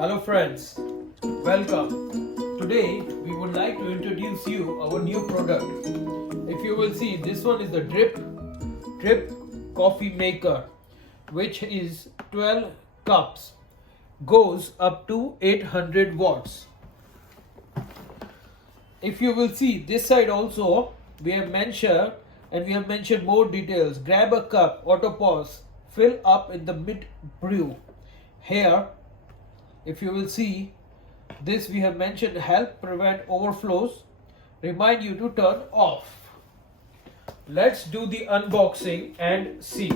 Hello friends, welcome. Today we would like to introduce you our new product. If you will see, this one is the drip coffee maker, which is 12 cups, goes up to 800 watts. If you will see this side also, we have mentioned more details. Grab a cup, auto pause, fill up in the mid brew. Here, if you will see, this we have mentioned help prevent overflows, remind you to turn off. Let's do the unboxing and see.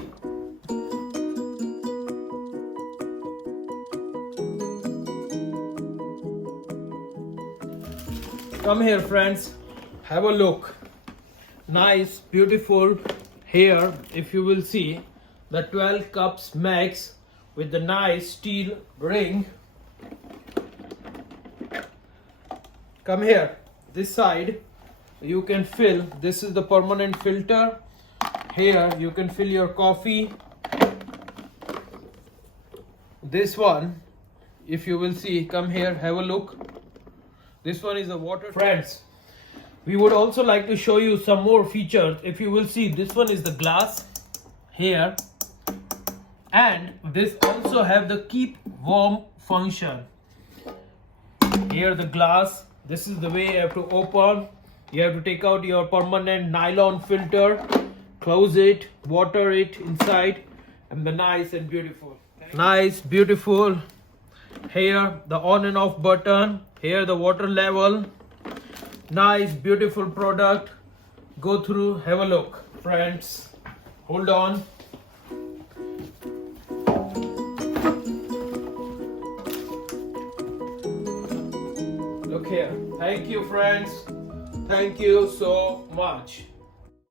Come here friends, have a look. Nice, beautiful. Here, if you will see, the 12 cups max with the nice steel ring. Come here, this side you can fill. This is the permanent filter. Here you can fill your coffee. This one, if you will see, come here, have a look. This one is the water. Friends, we would also like to show you some more features. If you will see, this one is the glass here, and this also have the keep warm function. Here the glass, this is the way you have to open. You have to take out your permanent nylon filter, close it, water it inside, and the nice and beautiful. Nice, beautiful. Here the on and off button. Here the water level. Nice, beautiful product. Go through, have a look, friends. Hold on. Look here. Thank you friends. Thank you so much.